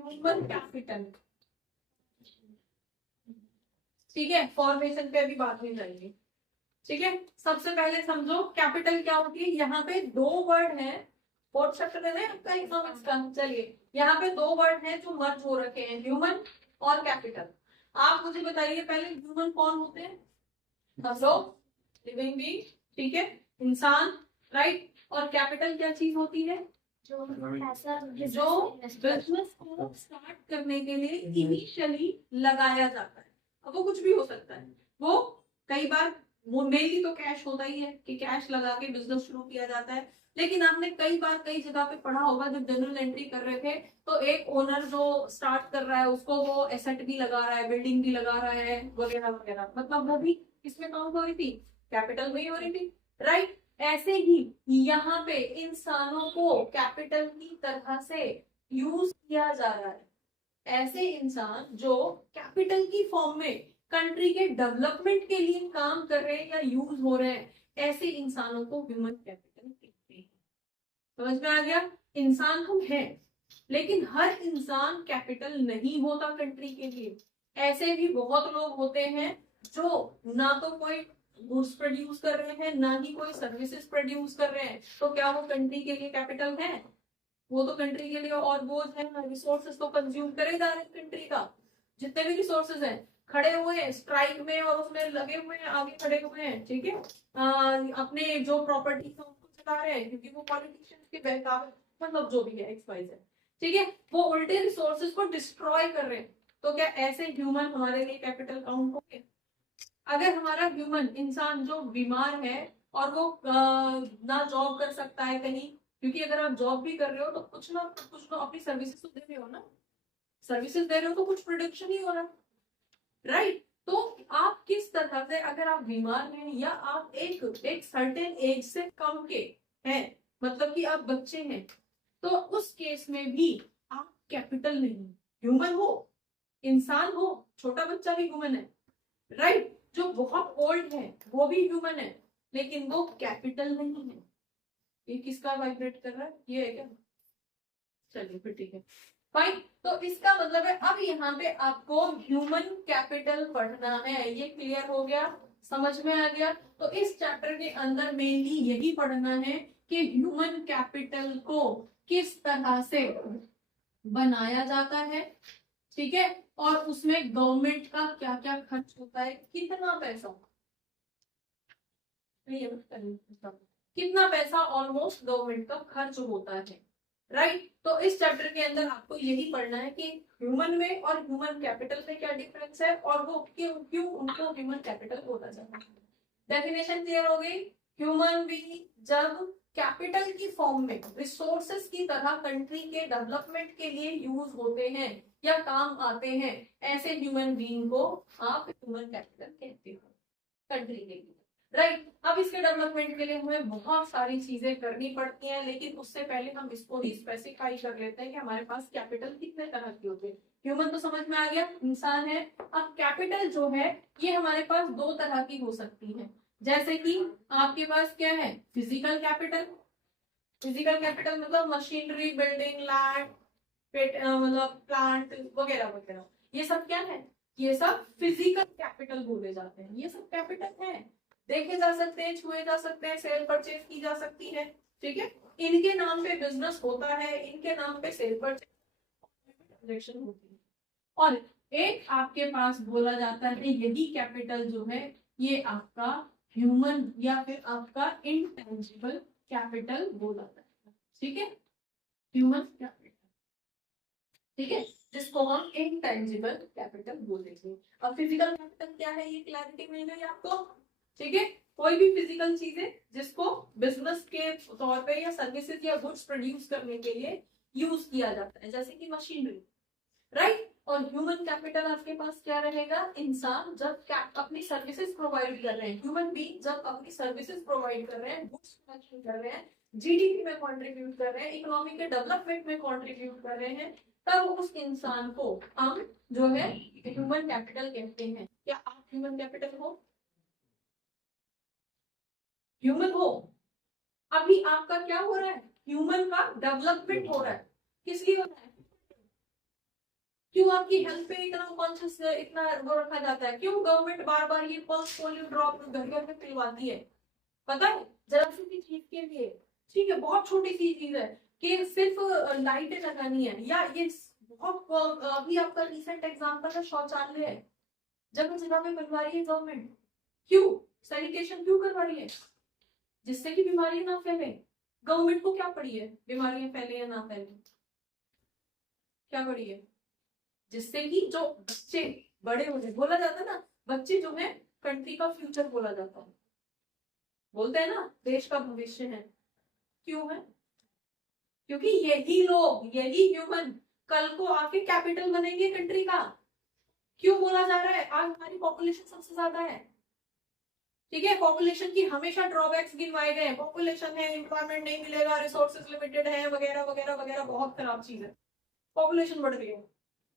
Human capital. ठीक है, formation पे अभी बात नहीं करेंगे। ठीक है, सबसे पहले समझो कैपिटल क्या होती है। यहाँ पे दो वर्ड हैं, फोर्थ चैप्टर है आपका इकोनॉमिक्स का। चलिए, यहाँ पे दो वर्ड हैं जो मर्ज हो रखे हैं, ह्यूमन और कैपिटल। आप मुझे बताइए पहले ह्यूमन कौन होते हैं? हम लोग, लिविंग बीइंग, ठीक है, इंसान, राइट। और कैपिटल क्या चीज होती है? जो बिजनेस को स्टार्ट करने के लिए इनिशियली लगाया जाता है। अब वो कुछ भी हो सकता है, वो कई बार मेनली तो कैश होता ही है कि कैश लगा के बिजनेस शुरू किया जाता है। लेकिन आपने कई बार कई जगह पे पढ़ा होगा, जब जनरल एंट्री कर रहे थे तो एक ओनर जो स्टार्ट कर रहा है उसको वो एसेट भी लगा रहा है, बिल्डिंग भी लगा रहा है, वगैरह वगैरह, मतलब वो भी किसमें काउंट हो रही थी? कैपिटल में ही हो रही थी, राइट। ऐसे ही यहाँ पे इंसानों को कैपिटल की तरह से यूज किया जा रहा है। ऐसे इंसान जो कैपिटल की फॉर्म में कंट्री के डेवलपमेंट के लिए काम कर रहे हैं या यूज हो रहे हैं, ऐसे इंसानों को ह्यूमन कैपिटल कहते हैं। समझ में आ गया? इंसान हम हैं, लेकिन हर इंसान कैपिटल नहीं होता कंट्री के लिए। ऐसे भी बहुत लोग होते हैं जो ना तो कोई गुड्स प्रोड्यूस कर रहे हैं, ना ही कोई सर्विसेज प्रोड्यूस कर रहे हैं, तो क्या वो कंट्री के लिए कैपिटल है? वो तो कंट्री के लिए और बोझ है। रिसोर्सेज तो कंज्यूम करे जा रहे हैं कंट्री का, जितने भी रिसोर्सेज हैं, खड़े हुए हैं स्ट्राइक में और उसमें लगे हुए हैं, आगे खड़े हुए हैं, ठीक है, अपने जो प्रॉपर्टी है उनको चला रहे हैं, क्योंकि वो पॉलिटिशियंस के बहकावे, मतलब जो भी है एक्स वाई जेड, ठीक है, वो उल्टे रिसोर्सेज को डिस्ट्रॉय कर रहे हैं। तो क्या ऐसे ह्यूमन हमारे लिए कैपिटल काउंट होंगे? अगर हमारा ह्यूमन इंसान जो बीमार है और वो ना जॉब कर सकता है कहीं, क्योंकि अगर आप जॉब भी कर रहे हो तो कुछ ना कुछ तो अपनी सर्विसेज तो दे रहे हो ना, सर्विसेज दे रहे हो तो कुछ प्रोडक्शन ही हो रहा है, राइट। तो आप किस तरह से, अगर आप बीमार हैं या आप एक सर्टेन एज से कम के हैं, मतलब कि आप बच्चे हैं, तो उस केस में भी आप कैपिटल नहीं, ह्यूमन हो, इंसान हो, छोटा बच्चा भी ह्यूमन है, राइट। जो बहुत ओल्ड है वो भी ह्यूमन है, लेकिन वो कैपिटल नहीं है। ये किसका वाइब्रेट कर रहा है? ये है क्या? चलिए फिर ठीक है, फाइन। तो इसका मतलब है अब यहाँ पे आपको ह्यूमन कैपिटल पढ़ना है। ये क्लियर हो गया? समझ में आ गया? तो इस चैप्टर के अंदर मेनली यही पढ़ना है कि ह्यूमन कैपिटल को किस तरह से बनाया जाता है, ठीक है, और उसमें गवर्नमेंट का क्या क्या खर्च होता है, कितना पैसा, कितना पैसा ऑलमोस्ट गवर्नमेंट का खर्च होता है, राइट। तो इस चैप्टर के अंदर आपको यही पढ़ना है कि ह्यूमन में और ह्यूमन कैपिटल में क्या डिफरेंस है और वो क्यों क्यों उनको ह्यूमन कैपिटल बोला जाता है। डेफिनेशन क्लियर हो गई? ह्यूमन भी जब कैपिटल की फॉर्म में रिसोर्सेस की तरह कंट्री के डेवलपमेंट के लिए यूज होते हैं या काम आते हैं, ऐसे ह्यूमन बीइंग को आप ह्यूमन कैपिटल कहते हो कंट्री के लिए, राइट। अब इसके डेवलपमेंट के लिए हमें बहुत सारी चीजें करनी पड़ती हैं, लेकिन उससे पहले हम इसको ही स्पेसिफाई कर लेते हैं कि हमारे पास कैपिटल कितने तरह के होते हैं। ह्यूमन तो समझ में आ गया, इंसान है। अब कैपिटल जो है ये हमारे पास दो तरह की हो सकती है। जैसे कि आपके पास क्या है? Physical capital. फिजिकल कैपिटल मतलब मशीनरी, बिल्डिंग, लैंड, मतलब प्लांट वगैरह वगैरह, ये सब क्या है? ये सब फिजिकल कैपिटल बोले जाते हैं। ये सब कैपिटल है, देखे जा सकते हैं, छुए जा सकते हैं, सेल परचेज की जा सकती है, ठीक है। इनके नाम पे बिजनेस होता है, इनके नाम पे सेल परचेज ट्रांजेक्शन होती है। और एक आपके पास बोला जाता है यही कैपिटल जो है ये आपका ह्यूमन या फिर आपका इंटेंजिबल कैपिटल बोला जाता है, ठीक है, ह्यूमन कैपिटल, ठीक है, जिसको हम इंटेंजिबल कैपिटल बोलेंगे। अब फिजिकल कैपिटल क्या है ये क्लैरिटी मिल गई आपको, ठीक है। कोई भी फिजिकल चीज है जिसको बिजनेस के तौर पे या सर्विसेज या गुड्स प्रोड्यूस करने के लिए यूज किया जाता है, जैसे कि मशीनरी, राइट। और ह्यूमन कैपिटल आपके पास क्या रहेगा? इंसान जब अपनी सर्विसेज प्रोवाइड कर रहे हैं, ह्यूमन बीइंग जब अपनी सर्विसेज प्रोवाइड कर रहे हैं, गुड्स प्रोडक्शन कर रहे हैं, जीडीपी में कंट्रीब्यूट कर रहे हैं, इकोनॉमी के डेवलपमेंट में कंट्रीब्यूट कर रहे हैं, तब उस इंसान को हम जो है ह्यूमन कैपिटल कहते हैं। क्या आप ह्यूमन कैपिटल हो? ह्यूमन हो? अभी आपका क्या हो रहा है? ह्यूमन का डेवलपमेंट हो रहा है। किस लिए हो रहा है? क्यों आपकी हेल्थ पे इतना कॉन्शियस, इतना वो रखा जाता है? क्यों गवर्नमेंट बार बार ये पल्स पोलियो ड्रॉप घर घर में पिलवाती है? पता है, जरा सी चीज के लिए, ठीक है, बहुत छोटी सी चीज है कि सिर्फ लाइटें लगानी है, या ये बहुत अभी आपका रिसेंट एग्जाम्पल है शौचालय है, जगह जगह पे बनवा रही है गवर्नमेंट। क्यों? सैनिटेशन क्यों करवा रही है? जिससे कि बीमारियां ना फैले। गवर्नमेंट को क्या पड़ी है बीमारियां फैले या ना फैले? क्या पड़ी है? जिससे कि जो बच्चे बड़े हो जाए, बोला जाता है ना, बच्चे जो है कंट्री का फ्यूचर बोला जाता है, बोलते हैं ना देश का भविष्य है। क्यों है? क्योंकि यही लोग, यही ह्यूमन कल को आके कैपिटल बनेंगे कंट्री का। क्यों बोला जा रहा है? आज हमारी पॉपुलेशन सबसे ज्यादा है, ठीक है, पॉपुलेशन की हमेशा ड्रॉबैक्स गिनवाए गए, पॉपुलेशन है, एम्प्लॉयमेंट नहीं मिलेगा, रिसोर्सेज लिमिटेड है, वगैरह वगैरह वगैरह, बहुत खराब चीज है। पॉपुलेशन बढ़ रही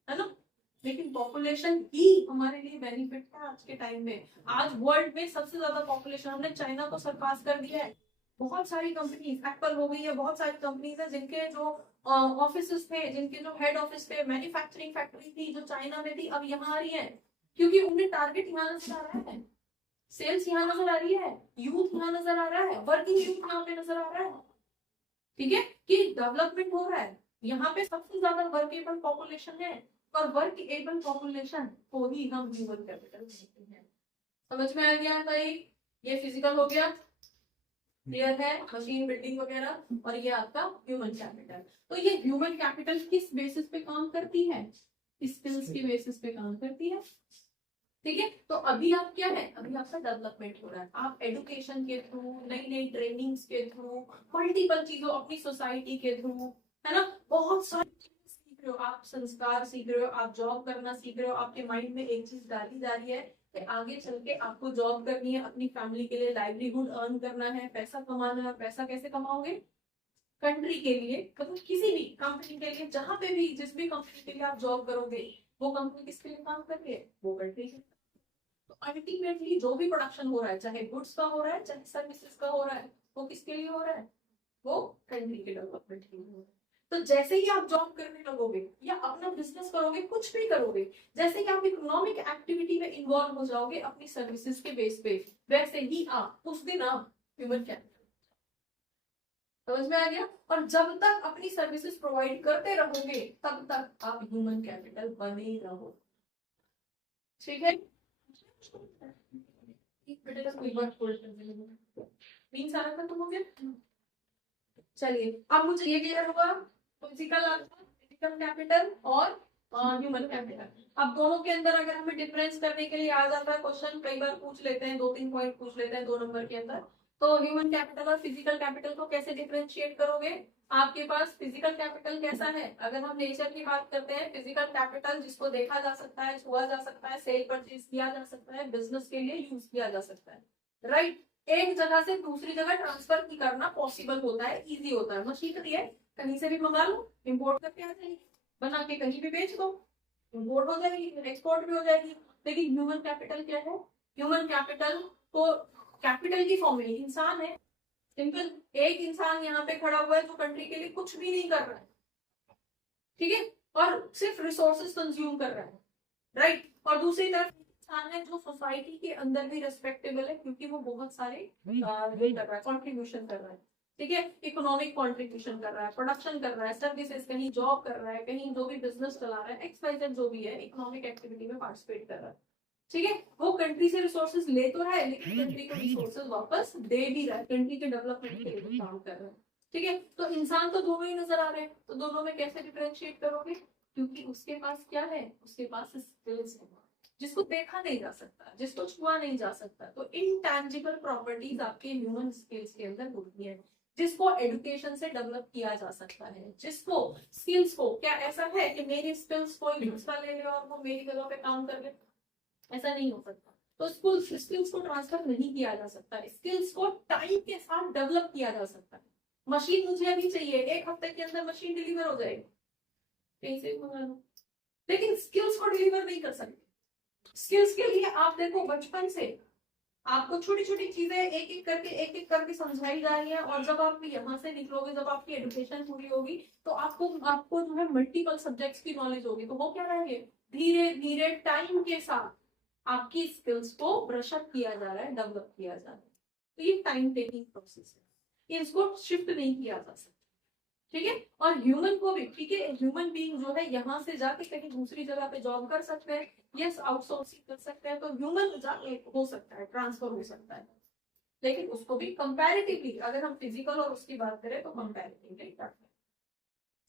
है ना, लेकिन पॉपुलेशन ही हमारे लिए बेनिफिट है आज के टाइम में। आज वर्ल्ड में सबसे ज्यादा पॉपुलेशन, हमने चाइना को सरपास कर दिया है। बहुत सारी कंपनीज, एप्पल हो गई है, बहुत सारी कंपनीज है जिनके जो ऑफिस थे, जिनके जो हेड ऑफिस थे, मैन्युफैक्चरिंग फैक्ट्री थी जो चाइना में थी, अब यहाँ आ रही है, क्योंकि उन्हें टारगेट यहाँ नजर आ रहा है, सेल्स यहाँ नजर आ रही है, यूथ यहाँ नजर आ रहा है, वर्किंग यूथ यहाँ पे नजर आ रहा है, ठीक है, कि डेवलपमेंट हो रहा है। यहाँ पे सबसे ज्यादा वर्केबल पॉपुलेशन है, और वर्क एबल पॉपुलेशन को ही हम ह्यूमन कैपिटल कहते हैं। समझ में आ गया भाई? ये फिजिकल हो गया, क्लियर है, मशीन बिल्डिंग वगैरह, और ये आपका ह्यूमन कैपिटल। तो ये ह्यूमन कैपिटल किस बेसिस पे काम करती है? स्किल्स के बेसिस पे काम करती है, ठीक है। तो अभी आप क्या है, अभी आपका डेवलपमेंट हो रहा है, आप एडुकेशन के थ्रू, नई नई ट्रेनिंग्स के थ्रू, मल्टीपल चीजों, अपनी सोसाइटी के थ्रू, है ना, बहुत सारी चीजें सीख रहे हो, आप संस्कार सीख रहे हो, आप जॉब करना सीख रहे हो, आपके माइंड में एक चीज डाली जा रही है कि आगे चल के आपको जॉब करनी है, अपनी फैमिली के लिए लाइवलीहुड अर्न करना है, पैसा कमाना है। पैसा कैसे कमाओगे? कंट्री के लिए, मतलब किसी भी कंपनी के लिए, जहां पे भी, जिस भी कंपनी के लिए आप जॉब करोगे, वो कंपनी किसके लिए काम कर रही है? वो कंट्री के। तो अल्टीमेटली जो भी प्रोडक्शन हो रहा है, चाहे गुड्स का हो रहा है, चाहे सर्विसेज का हो रहा है, वो किसके लिए हो रहा है? वो कंट्री के डेवलपमेंट के लिए हो रहा है। तो जैसे ही आप जॉब करने लगोगे या अपना बिजनेस करोगे, कुछ भी करोगे, जैसे ही आप इकोनॉमिक एक्टिविटी में इन्वॉल्व हो जाओगे अपनी सर्विसेज के बेस पे, वैसे ही आप उस दिन आप ह्यूमन कैपिटल। समझ में आ गया? और जब तक अपनी सर्विसेज प्रोवाइड करते रहोगे, तब तक आप ह्यूमन कैपिटल बने रहो, ठीक है। मीन्स सारा खत्म हो गया। चलिए, अब मुझे ये क्लियर हुआ, फिजिकल फिजिकल कैपिटल और ह्यूमन कैपिटल। अब दोनों के अंदर अगर हमें डिफरेंस करने के लिए आ जाता है क्वेश्चन, कई बार पूछ लेते हैं, 2-3 पॉइंट पूछ लेते हैं 2 नंबर के अंदर, तो ह्यूमन कैपिटल और फिजिकल कैपिटल को कैसे डिफरेंशिएट करोगे? आपके पास फिजिकल कैपिटल कैसा है? अगर हम नेचर की बात करते हैं, फिजिकल कैपिटल जिसको देखा जा सकता है, छुआ जा सकता है, सेल परचेज किया जा सकता है, बिजनेस के लिए यूज किया जा सकता है, राइट। एक जगह से दूसरी जगह ट्रांसफर करना पॉसिबल होता है, इजी होता है, मशीनरी है, कहीं से भी मंगा लो, इंपोर्ट करके आ जाएगी, बना के कहीं भी बेच दो, इंपोर्ट हो जाएगी, एक्सपोर्ट भी हो जाएगी। लेकिन ह्यूमन कैपिटल क्या है? ह्यूमन कैपिटल को कैपिटल की फॉर्म में इंसान है, सिंपल। एक इंसान यहाँ पे खड़ा हुआ है जो कंट्री के लिए कुछ भी नहीं कर रहा है, ठीक है, और सिर्फ रिसोर्सेज कंज्यूम कर रहा है, राइट। और दूसरी तरफ इंसान है जो सोसाइटी के अंदर भी रेस्पेक्टेबल है, क्योंकि वो बहुत सारे कॉन्ट्रीब्यूशन कर रहा है, ठीक है, इकोनॉमिक कॉन्ट्रीब्यूशन कर रहा है, प्रोडक्शन कर रहा है, सर्विसेज, कहीं जॉब कर रहा है, कहीं जो भी बिजनेस चला रहा है, एक्सवाइजेड जो भी है, इकोनॉमिक एक्टिविटी में पार्टिसिपेट कर रहा है, ठीक है। वो कंट्री से रिसोर्सेज ले तो रहा है, लेकिन कंट्री को रिसोर्सेज वापस दे भी रहा है, कंट्री के डेवलपमेंट के लिए काम कर रहा है, ठीक है। तो इंसान तो दोनों ही नजर आ रहे हैं, तो दोनों में कैसे डिफरेंशिएट करोगे? क्योंकि उसके पास क्या है? उसके पास स्किल्स है, जिसको देखा नहीं जा सकता, जिसको छुआ नहीं जा सकता। तो इनटैंजिबल प्रॉपर्टीज आपके ह्यूमन स्किल्स के अंदर होती है, जिसको एडुकेशन से डेवलप किया जा सकता है, जिसको स्किल्स को, क्या ऐसा है कि मेरी स्किल्स कोई दूसरा ले ले और वो मेरी जगह पे काम कर ले? ऐसा नहीं हो सकता। तो स्किल्स को ट्रांसफर नहीं किया जा सकता, स्किल्स को टाइम के साथ डेवलप किया जा सकता है। मशीन मुझे अभी चाहिए, 1 हफ्ते के अंदर मशीन डिलीवर हो जाएगी, कहीं से भी मंगा लो, लेकिन स्किल्स को डिलीवर नहीं कर सकते। स्किल्स के लिए आप देखो बचपन से आपको छोटी छोटी चीजें एक एक करके समझाई जा रही है, और जब आप यहाँ से निकलोगे, जब आपकी एजुकेशन पूरी होगी, तो आपको आपको जो है मल्टीपल सब्जेक्ट्स की नॉलेज होगी, तो वो क्या रहेंगे, धीरे धीरे टाइम के साथ आपकी स्किल्स को ब्रश अप किया जा रहा है, डेवलप किया जा रहा है। तो ये टाइम टेकिंग प्रोसेस है, इसको शिफ्ट नहीं किया जा सकता। ठीक है, और ह्यूमन को भी, ठीक है, ह्यूमन बीइंग जो है यहाँ से जाके कहीं दूसरी जगह पे जॉब कर सकते हैं, यस आउटसोर्सिंग कर सकते हैं, तो ह्यूमन जाके हो सकता है, ट्रांसफर हो सकता है, लेकिन उसको भी कंपैरेटिवली, अगर हम फिजिकल और उसकी बात करें तो कंपैरेटिवली करते हैं।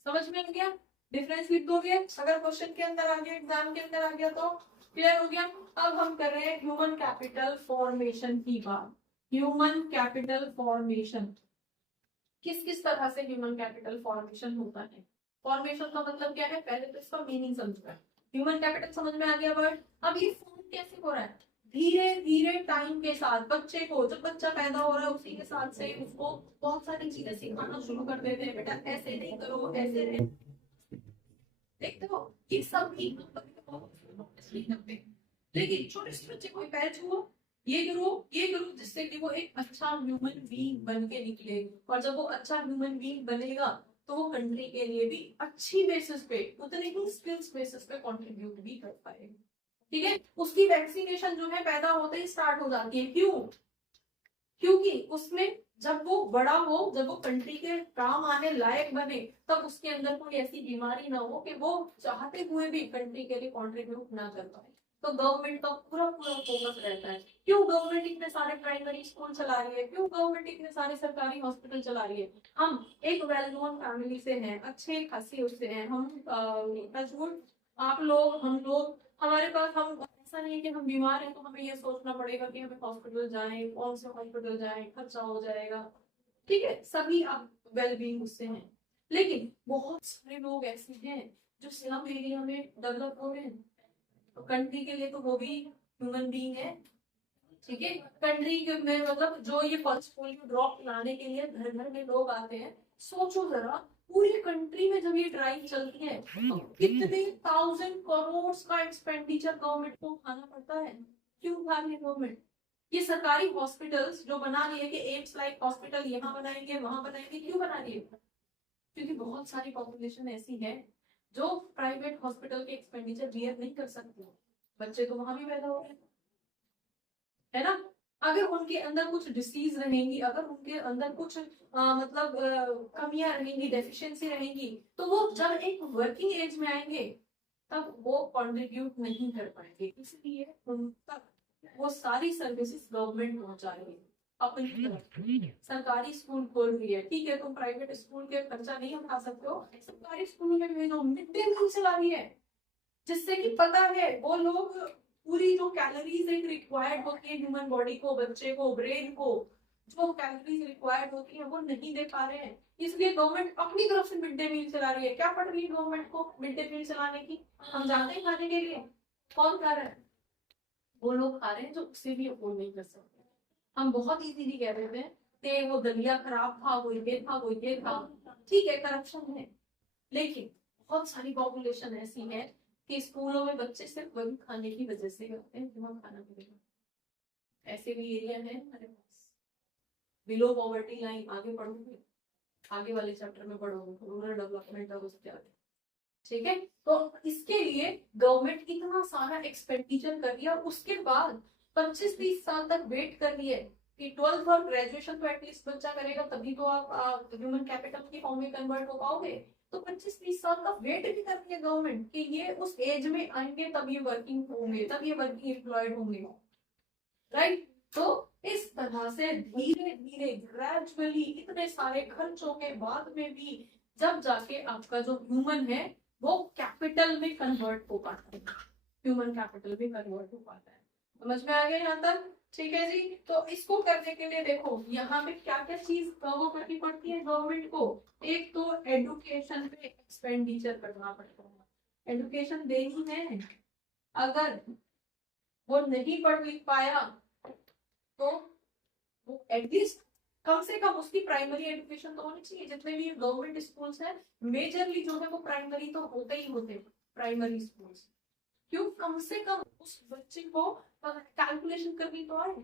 समझ में आ गया? डिफरेंस लिख दोगे, अगर क्वेश्चन के अंदर आ गया, एग्जाम के अंदर आ गया तो क्लियर हो गया। अब हम कर रहे हैं ह्यूमन कैपिटल फॉर्मेशन की बात। ह्यूमन कैपिटल फॉर्मेशन, किस किस तरह से ह्यूमन कैपिटल फॉर्मेशन होता है। फॉर्मेशन का मतलब क्या है, पहले तो इसका मीनिंग समझना है। ह्यूमन कैपिटल समझ में आ गया वर्ड। अब ये फॉर्म कैसे हो रहा है, धीरे धीरे टाइम के साथ। बच्चे को, जब बच्चा पैदा हो रहा है उसी के साथ से उसको बहुत सारी चीजें सिखाना शुरू कर देते हैं, बेटा ऐसे नहीं करो, ऐसे नहीं, देखते हो ये सब एक नहीं करते, लेकिन छोटे से बच्चे को पैर छुओ, ये करो, जिससे कि वो एक अच्छा ह्यूमन बीइंग बन के निकले, और जब वो अच्छा ह्यूमन बीइंग बनेगा तो वो कंट्री के लिए भी अच्छी बेसिस पे, उतने ही स्किल्स बेसिस पे कंट्रीब्यूट भी कर पाएगा। ठीक है, उसकी वैक्सीनेशन जो है पैदा होते ही स्टार्ट हो जाती है। क्यों? क्योंकि उसमें जब वो बड़ा हो, जब वो कंट्री के काम आने लायक बने, तब उसके अंदर कोई ऐसी बीमारी ना हो कि वो चाहते हुए भी कंट्री के लिए कंट्रीब्यूट ना कर पाए। तो गवर्नमेंट का पूरा पूरा फोकस रहता है। क्यों गवर्नमेंट इतने सारे प्राइमरी स्कूल चला रही है, क्यों गवर्नमेंट इतने सारे सरकारी हॉस्पिटल चला रही है। हम एक वेल नोन फैमिली से हैं, अच्छे खासे उससे हैं हम, आप लोग, हम लोग, हमारे पास, हम ऐसा नहीं है कि हम बीमार हैं तो हमें ये सोचना पड़ेगा कि हमें हॉस्पिटल जाएं, कौन से हॉस्पिटल जाएं, खर्चा हो जाएगा। ठीक है, सभी आप वेल बीइंग उससे हैं, लेकिन बहुत सारे लोग ऐसे हैं जो स्लम एरिया में डेवलप हो रहे हैं, तो कंट्री के लिए तो वो भी ह्यूमन बीइंग है। ठीक है, कंट्री में मतलब जो ये पोर्टफोलियो ड्रॉप लाने के लिए घर घर में लोग आते हैं, सोचो जरा, पूरी कंट्री में जब ये ड्राइव चलती है तो कितने 1000 करोड़ का एक्सपेंडिचर गवर्नमेंट को उठाना पड़ता है। क्यों उठा रही है गवर्नमेंट? ये सरकारी हॉस्पिटल्स जो बना रही है कि एम्स लाइक हॉस्पिटल यहाँ बनाएंगे वहां बनाएंगे, क्यों बना रही है? क्योंकि बहुत सारी पॉपुलेशन ऐसी है जो प्राइवेट हॉस्पिटल के एक्सपेंडिचर बियर नहीं कर सकती, बच्चे तो वहां भी पैदा हो रहे हैं, है ना। अगर उनके अंदर कुछ डिसीज रहेंगी, अगर उनके अंदर कुछ मतलब कमियां रहेंगी, डेफिशिएंसी रहेंगी, तो वो जब एक वर्किंग एज में आएंगे तब वो कंट्रीब्यूट नहीं कर पाएंगे। इसलिए उन तक वो सारी सर्विसेज गवर्नमेंट पहुंचा रही है अपनी तरफ। सरकारी स्कूल खोल रही है, ठीक है, तुम प्राइवेट स्कूल के खर्चा नहीं उठा सकते हो, सरकारी स्कूलों में भेजो, मिड डे मील चला रही है, जिससे कि पता है वो लोग पूरी जो कैलोरीज एक रिक्वायर्ड होती है ह्यूमन बॉडी को, बच्चे को, ब्रेन को, जो कैलोरीज रिक्वायर्ड होती है वो नहीं दे पा रहे हैं, इसलिए गवर्नमेंट अपनी तरफ से मिड डे मील चला रही है। क्या पड़ रही है गवर्नमेंट को मिड डे मील चलाने की? हम जानते हैं खाने के लिए कौन खा रहा है? वो लोग खा रहे हैं जो उससे भी अफोर्ड नहीं कर सकते। हम बहुत इजीली कह देते हैं कि वो दलिया खराब था, वो ये था, वो ये था, ठीक है, करप्शन है, लेकिन बहुत सारी पॉपुलेशन ऐसी है कि स्कूलों में बच्चे सिर्फ वही खाने की वजह से करते हैं जो हम खाना मिलेगा। ऐसे भी एरिया है हमारे पास। बिलो पॉवर्टी लाइन आगे पढ़ोगे, आगे वाले चैप्टर में पढ़ोगे, रूरल डेवलपमेंट और उसके आगे। ठीक है, तो इसके लिए गवर्नमेंट इतना सारा एक्सपेंडिचर कर दिया, और उसके बाद 25-30 साल तक वेट कर रही है कि 12th और ग्रेजुएशन तो एटलीस्ट बच्चा करेगा, तभी तो आप ह्यूमन कैपिटल की फॉर्म में कन्वर्ट हो पाओगे। तो 25-30 साल का वेट भी कर रही है गवर्नमेंट कि ये उस एज में आएंगे, तब ये वर्किंग होंगे, तब ये वर्किंग एम्प्लॉयड होंगे, राइट। तो इस तरह से धीरे धीरे ग्रेजुअली इतने सारे खर्चों के बाद में भी जब जाके आपका जो ह्यूमन है वो कैपिटल में कन्वर्ट हो पाता है, ह्यूमन कैपिटल में कन्वर्ट हो पाता है। समझ में आ गया यहाँ तक? ठीक है जी। तो इसको करने के लिए देखो यहाँ पे क्या क्या चीज वो करनी पड़ती है गवर्नमेंट को। एक तो एडुकेशन पे एक्सपेंडिचर करना पड़ता है, एडुकेशन देनी है, अगर वो नहीं पढ़ लिख पाया तो वो एटलीस्ट कम से कम उसकी प्राइमरी एजुकेशन तो होनी चाहिए। जितने भी गवर्नमेंट स्कूल्स हैं मेजरली जो है वो प्राइमरी तो होते ही होते, प्राइमरी स्कूल्स। क्यों? कम से कम उस बच्चे को कैलकुलेशन करनी तो आए,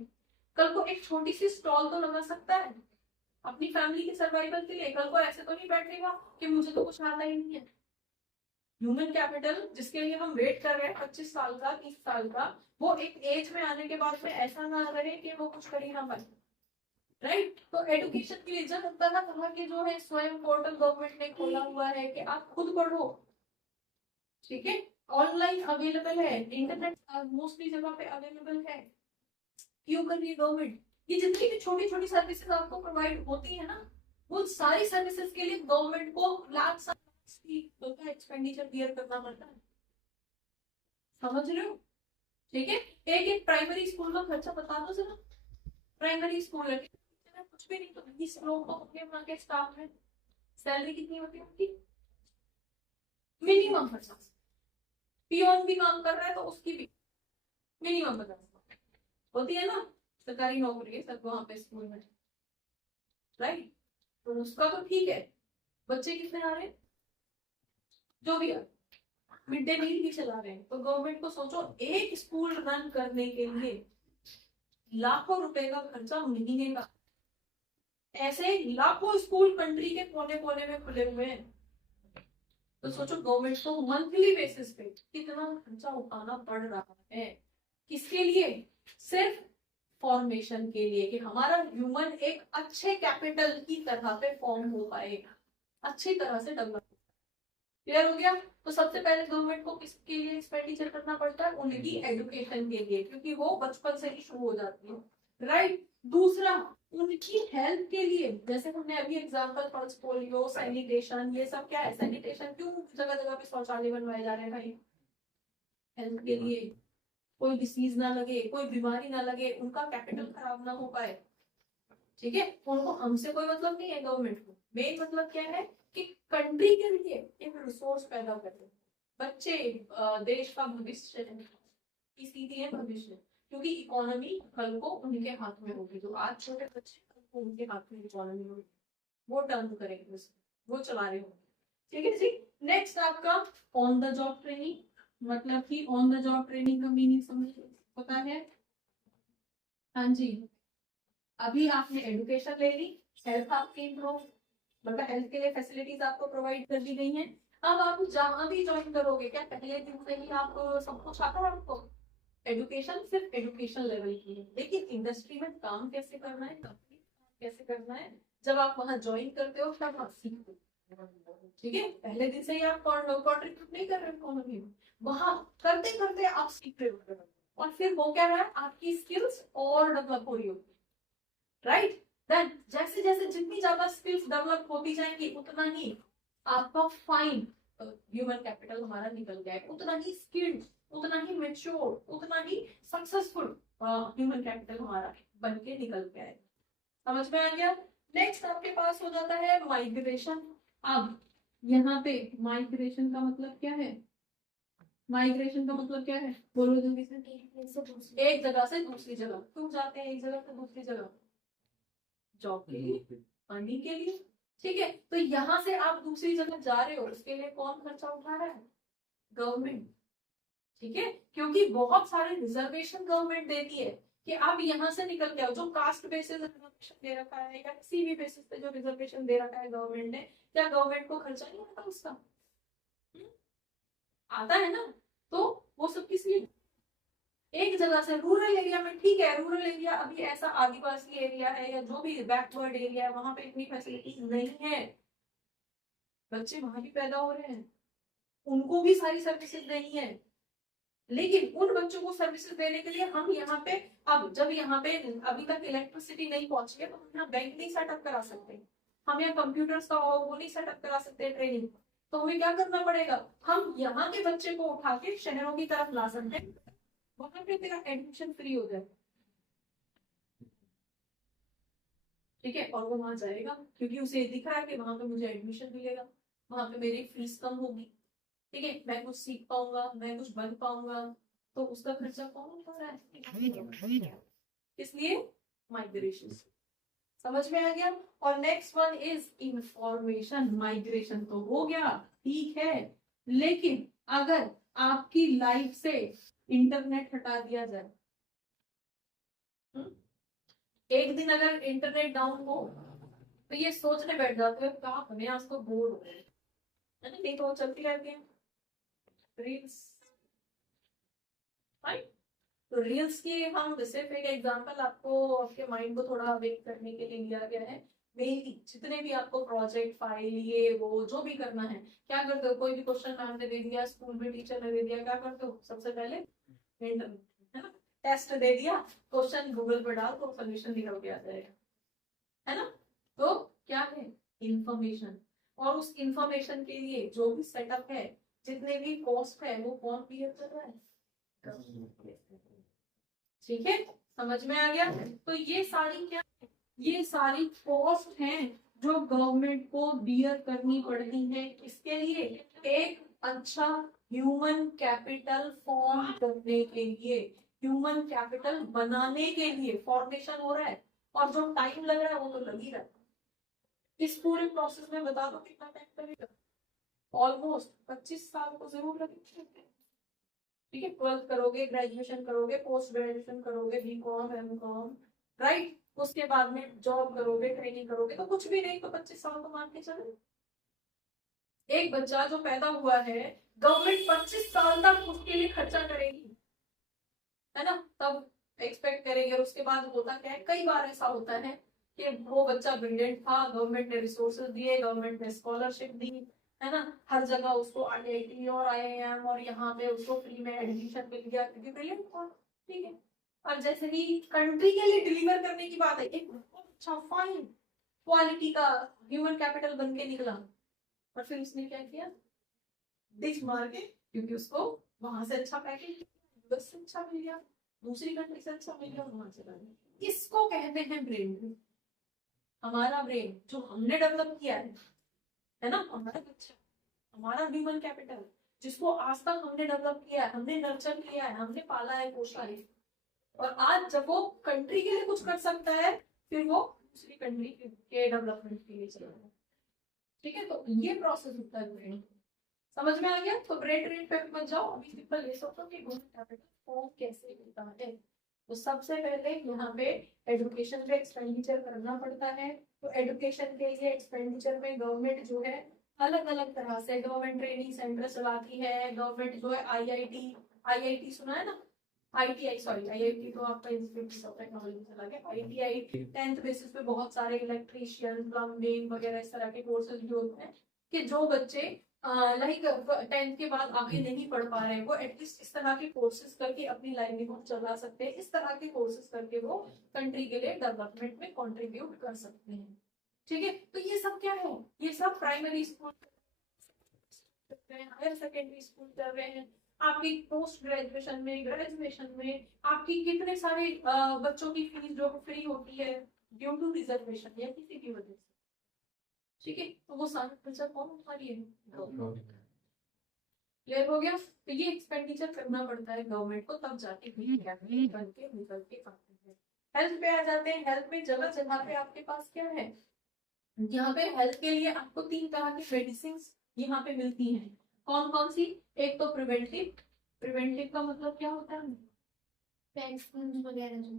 कल को एक छोटी सी स्टॉल तो लगा सकता है अपनी फैमिली के सर्वाइवल के लिए। कल को ऐसे तो नहीं बैठेगा कि मुझे तो कुछ आता ही नहीं है। ह्यूमन कैपिटल जिसके लिए हम वेट कर रहे हैं 25 साल का 30 साल का, वो एक एज में आने के बाद में ऐसा ना करे कि वो कुछ कर ही ना पाए। राइट, तो एजुकेशन के लिए जब तरह तरह के जो है स्वयं पोर्टल गवर्नमेंट ने खोला हुआ है कि आप खुद पढ़ो, ठीक है, ऑनलाइन अवेलेबल है, इंटरनेट मोस्टली जगह पे अवेलेबल है। क्यों कर रही है गवर्नमेंट? ये जितनी भी छोटी छोटी सर्विसेज आपको प्रोवाइड होती है ना, वो सारी सर्विसेज के लिए गवर्नमेंट को लाख का एक्सपेंडिचर बियर करना पड़ता है। समझ रहे हो? ठीक है, एक एक प्राइमरी स्कूल का खर्चा बता दो जरा। प्राइमरी स्कूल है कुछ भी नहीं तो 20 लोग तो होंगे वहां के स्टाफ में, सैलरी कितनी होती है उनकी? मिनिमम 50। पियोन भी काम कर रहा है तो उसकी भी मिनिमम 50 होती है ना, सरकारी नौकरी है सब वहां पे स्कूल में। राइट, तो उसका तो ठीक है। बच्चे कितने आ रहे हैं जो भी है, मिड डे मील भी चला रहे हैं, तो गवर्नमेंट को सोचो एक स्कूल रन करने के लिए लाखों रुपए का खर्चा महीने का। ऐसे लाखों स्कूल कंट्री के कोने कोने में खुले हुए हैं, तो सोचो गवर्नमेंट को मंथली बेसिस पे कितना खर्चा उठाना पड़ रहा है। किसके लिए? सिर्फ फॉर्मेशन के लिए, कि हमारा ह्यूमन एक अच्छे कैपिटल की तरह पे फॉर्म हो पाए, अच्छी तरह से डेवलप। क्लियर हो गया? तो सबसे पहले गवर्नमेंट को किसके लिए एक्सपेंडिचर करना पड़ता है? उनकी एजुकेशन के लिए, क्योंकि वो बचपन से ही शुरू हो जाती है। राइट, दूसरा उनकी हेल्थ के लिए, जैसे हमने अभी एग्जांपल पल्स पोलियो, सैनिटेशन, ये सब क्या है? सैनिटेशन क्यों जगह जगह पे शौचालय बनवाए जा रहे हैं भाई? हेल्थ के लिए, कोई डिसीज ना लगे, कोई बीमारी ना लगे, उनका कैपिटल खराब ना हो पाए। ठीक है, उनको हमसे कोई मतलब नहीं है। गवर्नमेंट को मेन मतलब क्या है कि कंट्री के लिए एक रिसोर्स पैदा करें। बच्चे देश का भविष्य है, इसीलिए भविष्य, क्योंकि इकोनॉमी कल को उनके हाथ में होगी। जो आज छोटे बच्चे कल को उनके हाथ में इकोनॉमी होगी, वो टर्न करेंगे, वो चला रहे होंगे। ठीक है जी। नेक्स्ट आपका ऑन द जॉब ट्रेनिंग, मतलब कि ऑन द जॉब ट्रेनिंग का मीनिंग समझ पता है? हाँ जी, अभी आपने एजुकेशन ले ली, हेल्थ आपकी इम्प्रूव, मतलब हेल्थ के लिए फैसिलिटीज आपको प्रोवाइड कर दी गई हैं। अब आप जहां भी ज्वाइन करोगे, क्या पहले दिन से ही आप सब कुछ आता है आपको? एजुकेशन सिर्फ एजुकेशन लेवल की है, लेकिन इंडस्ट्री में काम कैसे करना है, कंपनी कैसे करना है, जब आप वहां ज्वाइन करते हो तब आप सीखते हो। ठीक है, पहले दिन से ही आप कॉन्ट्रीब्यूट नहीं कर रहे हो इकोनॉमी में, वहां करते करते आप सीख रहे हो, और फिर वो क्या है, आपकी स्किल्स और डेवलप हो रही होगी। राइट, देन जैसे जैसे जितनी ज्यादा स्किल्स डेवलप होती जाएंगी, उतना ही आपका फाइन ह्यूमन कैपिटल हमारा निकल गया है, उतना ही स्किल्ड, उतना ही मेच्योर, उतना ही सक्सेसफुल ह्यूमन कैपिटल हमारा बन के निकल गया है। समझ में आ गया? नेक्स्ट आपके पास हो जाता है माइग्रेशन। अब यहाँ पे माइग्रेशन का मतलब क्या है? माइग्रेशन का मतलब क्या है? बोलो जल्दी से। एक जगह से दूसरी जगह। क्यों जाते हैं एक जगह से दूसरी जगह? जॉब के लिए, अर्निंग के लिए। ठीक है, तो यहाँ से आप दूसरी जगह जा रहे हो, उसके लिए कौन खर्चा उठा रहा है? गवर्नमेंट। ठीक है, क्योंकि बहुत सारे रिजर्वेशन गवर्नमेंट देती है कि आप यहाँ से निकल के आओ। जो कास्ट बेसिस रिजर्वेशन दे रखा है या किसी भी बेसिस पे जो रिजर्वेशन दे रखा है गवर्नमेंट ने, क्या गवर्नमेंट को खर्चा नहीं आता उसका? आता है ना। तो वो सब किस लिए? एक जगह से रूरल एरिया में, ठीक है, रूरल एरिया अभी ऐसा आदिवासी एरिया है या जो भी बैकवर्ड एरिया है, वहां पे इतनी फैसिलिटी नहीं है, बच्चे वहां भी पैदा हो रहे हैं, उनको भी सारी सर्विसेज देनी है। लेकिन उन बच्चों को सर्विसेज देने के लिए हम यहाँ पे, अब जब यहाँ पे अभी तक इलेक्ट्रिसिटी नहीं पहुंची है, तो हम यहाँ बैंक नहीं सेटअप करा सकते, हम यहाँ कंप्यूटर्स का वो नहीं सेटअप करा सकते ट्रेनिंग। तो हमें क्या करना पड़ेगा? हम यहाँ के बच्चे को उठा के शहरों की तरफ ला सकते हैं, वहां पे तेरा एडमिशन फ्री हो जाए। ठीक है, और वो वहां जाएगा क्योंकि उसे दिख रहा है कि वहां पे मुझे एडमिशन मिलेगा, वहां पे मेरी फीस कम होगी। ठीक है, मैं कुछ सीख पाऊंगा, मैं कुछ बन पाऊंगा, तो उसका खर्चा कौन उठा रहा है? इसलिए माइग्रेशन। समझ में आ गया? और next one is information migration. तो हो गया, ठीक है, लेकिन अगर आपकी लाइफ से इंटरनेट हटा दिया जाए, एक दिन अगर इंटरनेट डाउन हो तो ये सोचने बैठ जाते हो कहा हमें आज तो बोर हो रहे हैं, है ना, नहीं तो वो चलती रहती है रील्स, राइट। तो रील्स की हम सिर्फ एक एग्जांपल आपको आपके माइंड को थोड़ा अवेक करने के लिए लिया गया है। मेनली जितने भी आपको प्रोजेक्ट फाइल ये वो जो भी करना है, क्या करते हो, कोई भी क्वेश्चन मैम ने दे दिया, स्कूल में टीचर ने दे दिया, क्या करते हो सबसे पहले इंटरनेट, है ना, टेस्ट दे दिया, क्वेश्चन गूगल पर डाल तो सोल्यूशन निकल के आ जाएगा, है ना। तो क्या है, इंफॉर्मेशन। और उस इंफॉर्मेशन के लिए जो भी सेटअप है, जितने भी कॉस्ट है, वो कौन बियर कर रहा है, ठीक है, समझ में आ गया। तो ये सारी क्या, ये सारी कॉस्ट हैं जो गवर्नमेंट को बियर करनी पड़ती है, इसके लिए एक अच्छा ह्यूमन कैपिटल फॉर्म करने के लिए, ह्यूमन कैपिटल बनाने के लिए फॉर्मेशन हो रहा है, और जो टाइम लग रहा है वो तो लग ही रहा है। इस पूरे प्रोसेस में बता दो कितना टाइम लगेगा, ऑलमोस्ट 25 साल को जरूर लगेगा, ठीक है। 12th करोगे, ग्रेजुएशन करोगे, पोस्ट ग्रेजुएशन करोगे, बीकॉम एमकॉम, राइट, उसके बाद में जॉब करोगे, ट्रेनिंग करोगे, तो कुछ भी नहीं तो 25 साल तो मान के चलो। एक बच्चा जो पैदा हुआ है, गवर्नमेंट 25 साल तक उसके लिए खर्चा करेगी, है ना, तब एक्सपेक्ट करेंगे। और उसके बाद होता क्या है, कई बार ऐसा होता है कि वो बच्चा ब्रिलियंट था, गवर्नमेंट ने रिसोर्सेज दिए, गवर्नमेंट ने स्कॉलरशिप दी, है ना, हर जगह उसको IIT और IIM और यहाँ पे उसको फ्री में एडमिशन मिल गया क्योंकि ब्रिलियंट था, ठीक है। और जैसे ही कंट्री के लिए डिलीवर करने की बात है, एक अच्छा फाइन क्वालिटी का ह्यूमन कैपिटल बन के निकला, और फिर उसने क्या किया, डिश मार के, क्योंकि उसको वहां से अच्छा पैकेज, यूएस से अच्छा मिल गया, दूसरी कंट्री से अच्छा मिल गया, वहां चला गया। इसको कहते हैं ब्रेन। हमारा ब्रेन जो हमने डेवलप किया है ना, हमारा बच्चा, हमारा ह्यूमन कैपिटल जिसको आज तक हमने डेवलप किया है, हमने नर्चर किया है, हमने पाला है, पोषा है, और आज जब वो कंट्री के लिए कुछ कर सकता है, फिर वो दूसरी कंट्री के डेवलपमेंट के लिए चला है, ठीक है। तो ये प्रोसेस होता है ब्रेन, समझ में आ गया। तो ब्रेन ट्रेन पे मत जाओ, अभी सिंपल ये सोचो कि ह्यूमन कैपिटल फॉर्म कैसे होता है। तो सबसे पहले यहाँ पे एजुकेशन पे एक्सपेंडिचर करना पड़ता है। तो एजुकेशन के लिए एक्सपेंडिचर में गवर्नमेंट जो है अलग अलग तरह से गवर्नमेंट ट्रेनिंग सेंटर चलाती है। गवर्नमेंट जो है आईआईटी सुना है ना, ITI, सॉरी IIT तो आपका इंस्टीट्यूट ऑफ टेक्नोलॉजी चला गया, ITI 10th बेसिस पे बहुत सारे इलेक्ट्रीशियन, प्लम्बिंग वगैरह इस तरह के कोर्सेज भी होते हैं कि जो बच्चे लाइक 10th के बाद आगे नहीं पढ़ पा रहे हैं, वो एटलीस्ट इस तरह के कोर्सेज करके अपनी लाइवलीहुड चला सकते हैं। इस तरह के कोर्सेज करके वो कंट्री के लिए डेवलपमेंट में कंट्रीब्यूट कर सकते हैं, ठीक है। तो ये सब क्या है, ये सब primary school, higher secondary school कर रहे हैं, आपकी पोस्ट ग्रेजुएशन में, ग्रेजुएशन में आपकी कितने सारे बच्चों की फीस जो फ्री होती है ड्यू टू रिजर्वेशन या किसी की वजह से, ठीक है। तो वो सारा खर्चा कौन उठा रही है, क्लियर हो गया। तो ये एक्सपेंडिचर करना पड़ता है गवर्नमेंट को, तब जाके बन के निकल के आते हैं। हेल्थ पे आ जाते हैं। हेल्थ में जगह जगह पे आपके पास क्या है, यहाँ पे हेल्थ के लिए आपको 3 तरह की मेडिसिन यहाँ पे मिलती हैं। कौन कौन सी, एक तो प्रिवेंटिव, प्रिवेंटिव का मतलब क्या होता है, वैक्सीन वगैरह जो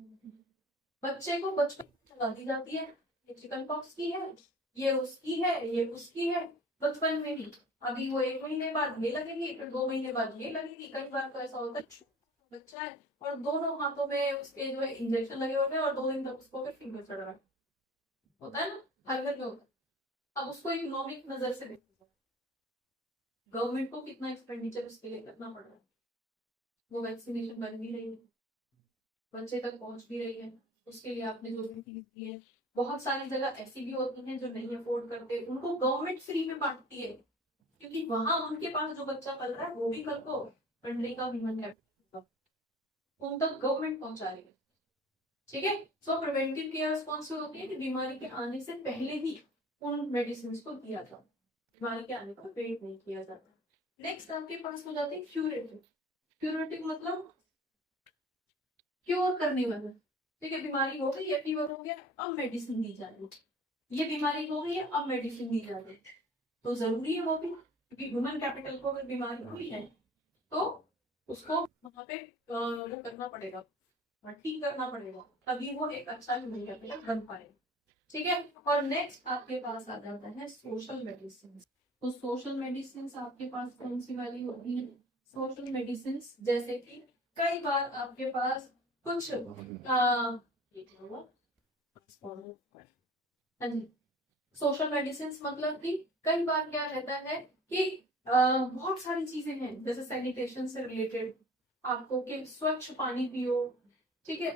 बच्चे को बचपन में लगा दी जाती है, चिकन पॉक्स की है, ये उसकी है, ये उसकी है, बचपन में ही। अभी वो 1 महीने बाद ये लगेगी, फिर 2 महीने बाद ये लगेगी। कई बार तो ऐसा होता है बच्चा है और दोनों हाथों में उसके जो है इंजेक्शन लगे होते हैं और 2 दिन तक उसको फिर फीवर चढ़ रहा है, होता है ना, हर घर में होता है। अब उसको इकोनॉमिक नजर से देखो, गवर्नमेंट को कितना एक्सपेंडिचर उसके लिए करना पड़ रहा है। वो वैक्सीनेशन बन भी रही है, बच्चे तक पहुंच भी रही है, उसके लिए आपने जो भी फीस दी है। बहुत सारी जगह ऐसी भी होती हैं जो नहीं अफोर्ड करते, उनको गवर्नमेंट फ्री में बांटती है, क्योंकि वहां उनके पास जो बच्चा पल रहा है वो भी कल को कंट्री का ह्यूमन कैपिटल उन तक गवर्नमेंट पहुंचा रही है, ठीक है। सो प्रिवेंटिव केयर कौन सी होती है कि बीमारी के आने से पहले ही उन मेडिसिन को दिया जाता, बीमारी के आने का वेट नहीं किया जाता। नेक्स्ट आपके पास हो जाती है क्यूरेटिव। क्यूरेटिव मतलब क्योर करने वाला, ठीक है। बीमारी हो गई है, फीवर हो गया, अब मेडिसिन दी जा रही है। ये बीमारी हो गई है, अब मेडिसिन दी जा रही है, तो जरूरी है वो भी, क्योंकि ह्यूमन कैपिटल को अगर बीमारी हुई है तो उसको वहां पे वो करना पड़ेगा, और ठीक करना पड़ेगा, तभी वो एक अच्छा ह्यूमन कैपिटल बन पाएगा। ठीक है। और नेक्स्ट आपके पास आ जाता है सोशल मेडिसिन। तो सोशल मेडिसिन आपके पास कौन सी वाली होती है? सोशल मेडिसिन जैसे कि कई बार आपके पास कुछ हाँ जी, सोशल मेडिसिन मतलब कि कई बार क्या रहता है कि बहुत सारी चीजें हैं, जैसे सैनिटेशन से रिलेटेड आपको कि स्वच्छ पानी पियो, ठीक है,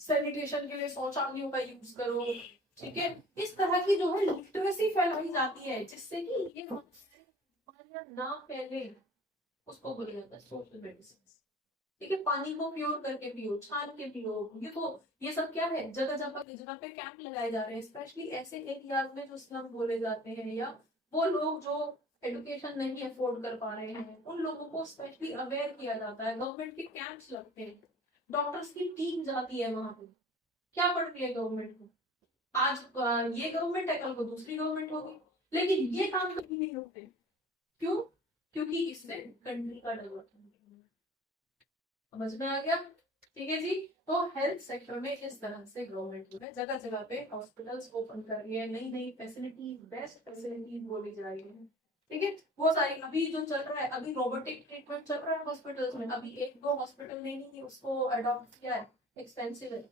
सैनिटेशन के लिए शौचालयों का यूज करो, ठीक है। इस तरह की जो है लिटरेसी फैलाई जाती है जिससे कि ये बीमारियां ना फैले, उसको बोला जाता है सोशल मेडिसिन। ठीक है, पानी को प्योर करके पियो, छान के पियो। ये सब क्या है, जगह जगह पे कैंप लगाए जा रहे हैं, स्पेशली ऐसे एरियाज में जो स्लम बोले जाते हैं, या वो लोग जो एजुकेशन नहीं अफोर्ड कर पा रहे हैं, उन लोगों को स्पेशली अवेयर किया जाता है। गवर्नमेंट के कैंप्स लगते हैं, डॉक्टर्स की टीम जाती है वहां पे। क्या पड़ रही है गवर्नमेंट को? आज ये गवर्नमेंट है, कल को दूसरी गवर्नमेंट होगी, लेकिन ये काम कभी नहीं होते। क्यों? क्योंकि इससे कंट्री का डेवलपमेंट, समझ में आ गया? ठीक है जी। तो हेल्थ सेक्टर में इस तरह से गवर्नमेंट जो है जगह जगह पे हॉस्पिटल्स ओपन कर रही है, नई नई फैसिलिटीज, बेस्ट फैसिलिटीज बोली जा रही है। ठीक है, वो सारी अभी जो चल रहा है, अभी रोबोटिक ट्रीटमेंट चल रहा है हॉस्पिटल्स में, अभी एक दो हॉस्पिटल ने ही उसको अडॉप्ट किया है, एक्सपेंसिव है।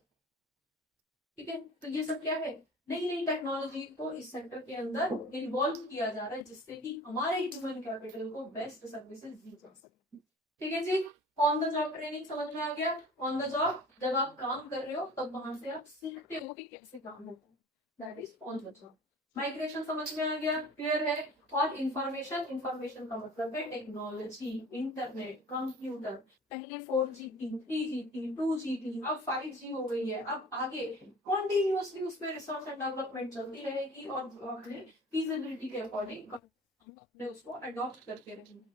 ठीक है, तो ये सब क्या है, नई नई टेक्नोलॉजी को इस सेक्टर के अंदर इन्वॉल्व किया जा रहा है, जिससे कि हमारे ह्यूमन कैपिटल को बेस्ट सर्विसेज दी जा सके। ठीक है जी। ऑन द जॉब ट्रेनिंग समझ में आ गया? ऑन द जॉब जब आप काम कर रहे हो तब वहां से आप सीखते हो कि कैसे काम होता है, that is on the job. Migration समझ में आ गया? क्लियर है? और इंफॉर्मेशन, इंफॉर्मेशन का मतलब है टेक्नोलॉजी, इंटरनेट, कंप्यूटर। पहले 4G थी, 3G थी, 2G थी, अब 5G हो गई है। अब आगे कॉन्टिन्यूसली उस पर रिसर्च एंड डेवलपमेंट चलती रहेगी और अपने फीजिबिलिटी के अकॉर्डिंग हम अपने उसको अडॉप्ट करते रहेंगे।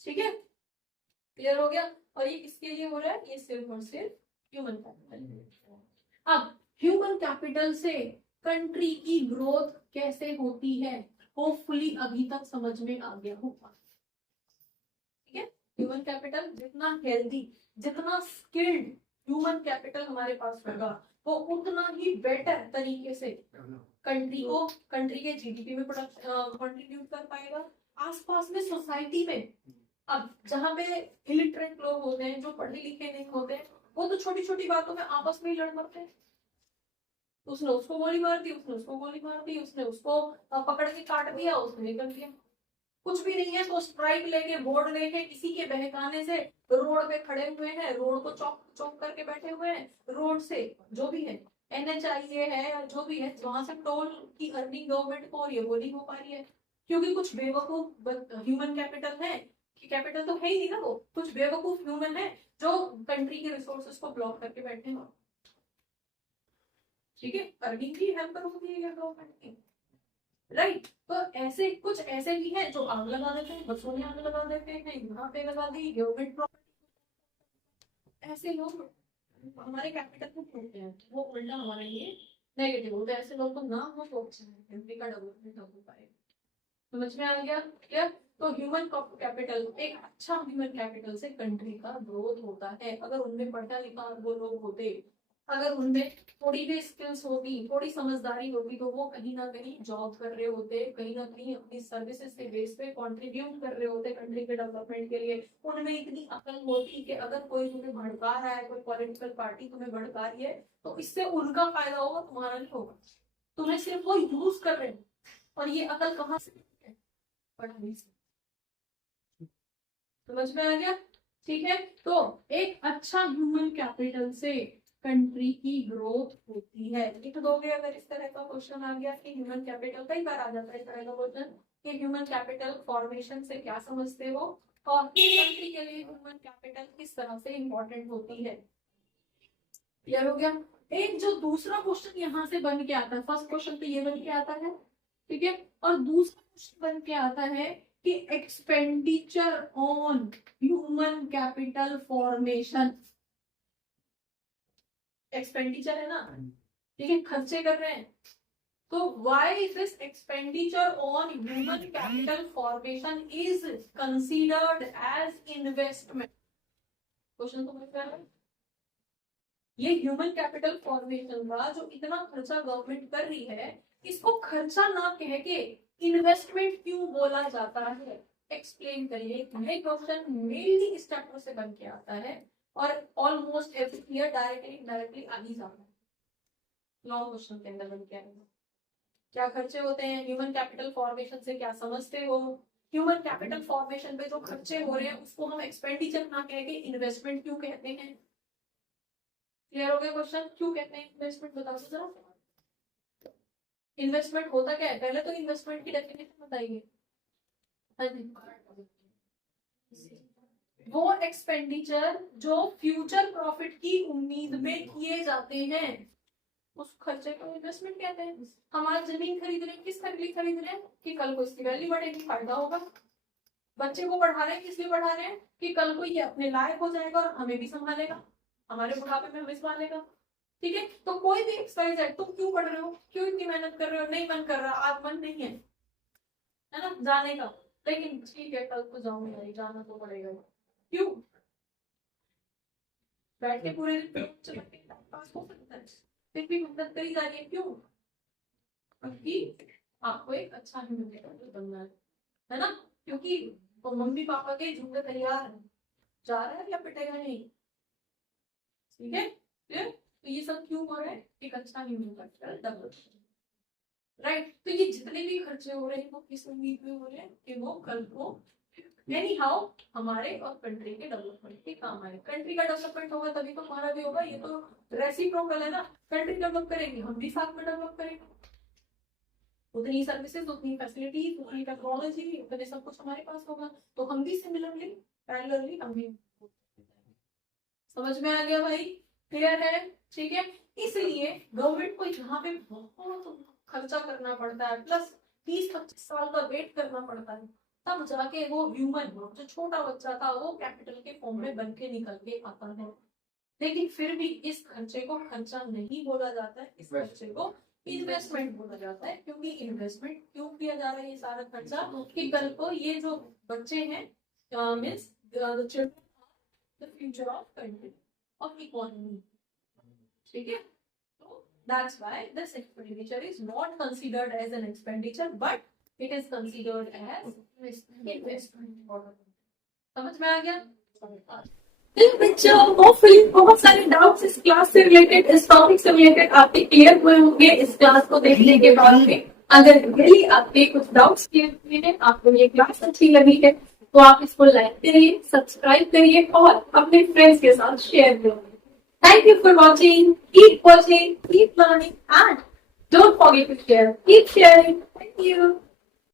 ठीक है, क्लियर हो गया? और ये किसके लिए हो रहा है? ये सिर्फ और सिर्फ ह्यूमन कैपिटल। अब ह्यूमन कैपिटल से कंट्री की ग्रोथ कैसे होती है, होपफुली अभी तक समझ में आ गया होगा। ठीक है, ह्यूमन कैपिटल जितना हेल्दी, जितना स्किल्ड ह्यूमन कैपिटल हमारे पास होगा, वो उतना ही बेटर तरीके से कंट्री के जीडीपी में कंट्रीब्यूट कर पाएगा। आसपास में सोसाइटी में, अब जहाँ पे इलिटरेट लोग होते हैं, जो पढ़े लिखे नहीं होते, वो तो छोटी छोटी बातों में आपस में ही लड़ मरते हैं। उसने उसको गोली मार दी, उसने उसको गोली मार दी, उसने उसको पकड़ के काट दिया, उसने निकल दिया। कुछ भी नहीं है तो स्ट्राइक लेके, बोर्ड लेके, किसी के बहकाने से रोड पे खड़े हुए हैं, रोड को चौक चौक करके बैठे हुए हैं, रोड से जो भी है NHIA है या जो भी है, वहां से टोल की अर्निंग गवर्नमेंट को, और ये वो नहीं हो पा रही है क्योंकि कुछ बेवकूफ ह्यूमन कैपिटल है, कि कैपिटल तो है ही नहीं ना, वो कुछ बेवकूफ ह्यूमन है जो कंट्री के रिसोर्सेज को ब्लॉक करके बैठे हैं। ठीक है, अर्निंग भी हेल्प होती है गवर्नमेंट की, राइट। तो ऐसे कुछ ऐसे भी हैं जो आग लगा देते हैं, बसों में आग लगा देते हैं, यहाँ पे लगा दी, गवर्नमेंट प्रॉपर्टी। ऐसे लोग हमारे कैपिटल को खोलते हैं, वो उल्टा हमारे लिए नेगेटिव होता है। ऐसे लोग को ना हो तो अच्छा है, कंट्री का डेवलपमेंट हो पाएगा। समझ में आ गया? क्लियर? तो ह्यूमन कैपिटल, एक अच्छा ह्यूमन कैपिटल से कंट्री का ग्रोथ होता है। अगर उनमें पढ़ा लिखा वो लोग होते, अगर उनमें थोड़ी भी स्किल्स होती, थोड़ी समझदारी होती, तो वो कहीं ना कहीं जॉब कर रहे होते, कहीं ना कहीं अपनी सर्विसेज के बेस पे कंट्रीब्यूट कर रहे होते कंट्री के डेवलपमेंट के लिए। उनमें इतनी अकल होती कि अगर कोई तुम्हें भड़का रहा है, कोई पॉलिटिकल पार्टी तुम्हें भड़का रही है, तो इससे उनका फायदा होगा, तुम्हारा नहीं होगा। तुम्हें सिर्फ वो यूज कर रहे हैं। और ये अकल कहाँ से है? पढ़ाई से। समझ में आ गया? ठीक है, तो एक अच्छा ह्यूमन कैपिटल से कंट्री की ग्रोथ होती है। लिख दोगे अगर इस तरह का क्वेश्चन आ गया कि ह्यूमन कैपिटल, कई बार आ जाता है इस तरह का क्वेश्चन कि ह्यूमन कैपिटल फॉर्मेशन से क्या समझते हो, और कंट्री के लिए ह्यूमन कैपिटल किस तरह से इंपॉर्टेंट होती है। क्लियर हो गया? एक जो दूसरा क्वेश्चन यहाँ से बन के आता है, फर्स्ट क्वेश्चन तो ये बन के आता है, ठीक है, और दूसरा क्वेश्चन बन के आता है कि expenditure on human capital formation. Expenditure है ना, ठीक है, खर्चे कर रहे हैं, तो why this expenditure on human capital formation is considered as investment. Question तो मुझे ये ह्यूमन कैपिटल फॉर्मेशन का जो इतना खर्चा गवर्नमेंट कर रही है, इसको खर्चा ना कह के इन्वेस्टमेंट क्यों बोला जाता है? एक्सप्लेन करिए। ये क्वेश्चन मेनली इस चैप्टर से बन के आता है और almost every year directly indirectly आ ही जाता है, लॉन्ग क्वेश्चन के अंदर बन के आएगा। क्या खर्चे होते हैं? ह्यूमन कैपिटल फॉर्मेशन से क्या समझते हो? ह्यूमन कैपिटल फॉर्मेशन पे जो खर्चे हो रहे हैं उसको हम एक्सपेंडिचर ना कह के इन्वेस्टमेंट क्यों कहते हैं? क्लियर हो गया क्वेश्चन? क्यों कहते हैं इन्वेस्टमेंट, बताओ तो जरा। इन्वेस्टमेंट होता क्या है? पहले तो इन्वेस्टमेंट की डेफिनेशन बताइए। वो एक्सपेंडिचर जो फ्यूचर प्रॉफिट की उम्मीद में किए जाते हैं उस खर्चे को इन्वेस्टमेंट कहते हैं। हम आज जमीन खरीद रहे हैं, किस लिए खरीद रहे हैं? कि कल को इसकी वैल्यू बढ़ेगी, फायदा होगा। बच्चे को पढ़ा रहे हैं, किस लिए पढ़ा रहे हैं? कि कल को ये अपने लायक हो जाएगा और हमें भी संभालेगा, हमारे बुढ़ापे में हमें संभालेगा। ठीक है, तो कोई भी एक्सरसाइज है, तुम क्यों पढ़ रहे हो, क्यों इतनी मेहनत कर रहे हो? नहीं मन कर रहा, आज मन नहीं है ना जाने का, लेकिन ठीक है कल को जाऊंगा, जाना तो पड़ेगा। क्यों? बैठ के पूरे दिन पास हो सकता है, फिर भी मेहनत करी जा रही है। क्यों? क्योंकि आपको एक अच्छा ह्यूमन कैपिटल बनना है ना? क्योंकि तो मम्मी पापा के झूठे तैयार है, जा रहा है या पिटेगा नहीं। ठीक है, तो ये सब क्यों हो रहा है? एक अच्छा ह्यूमन कैपिटल डेवलप, राइट? तो ये जितने भी खर्चे हो रहे हैं वो किस उम्मीद में हो रहे हैं? कि वो कल को एनी हाउ हमारे और कंट्री के डेवलपमेंट के काम आए। कंट्री का डेवलपमेंट होगा तभी तो हमारा भी होगा, ये तो रेसिप्रोकल है ना। कंट्री डेवलप करेगी, हम भी साथ में डेवलप करेंगे। उतनी सर्विसेज, उतनी फैसिलिटीज, उतनी टेक्नोलॉजी, उतने सब कुछ हमारे पास होगा, तो हम भी सिमिलरली पैरेलली हम भी। समझ में आ गया भाई? क्लियर है? ठीक है, इसलिए गवर्नमेंट को यहाँ पे बहुत खर्चा करना पड़ता है, प्लस 30-25 साल का वेट करना पड़ता है, तब जाके वो ह्यूमन जो छोटा बच्चा था वो कैपिटल के फॉर्म में बन के निकल के आता है। लेकिन फिर भी इस खर्चे को खर्चा नहीं बोला जाता है, इस खर्चे को इन्वेस्टमेंट बोला जाता है। क्योंकि इन्वेस्टमेंट क्यों किया जा रहा है ये सारा खर्चा? कि कल को ये जो बच्चे हैं means the children the future of country of economy. ठीक है, so that's why this expenditure is not considered as an expenditure but it is considered as investment. समझ में आ गया? बच्चों होपफुली बहुत सारे डाउट्स इस क्लास से रिलेटेड, इस टॉपिक से रिलेटेड आपके क्लियर हुए होंगे इस क्लास को देखने के बाद में। अगर रियली आपके कुछ डाउट्स क्लियर हुए हैं, आपको ये क्लास अच्छी लगी है, तो आप इसको लाइक करिए, सब्सक्राइब करिए और अपने फ्रेंड्स के साथ शेयर करिए। Thank you for watching. Keep watching, keep learning, and don't forget to share. Keep sharing. Thank you.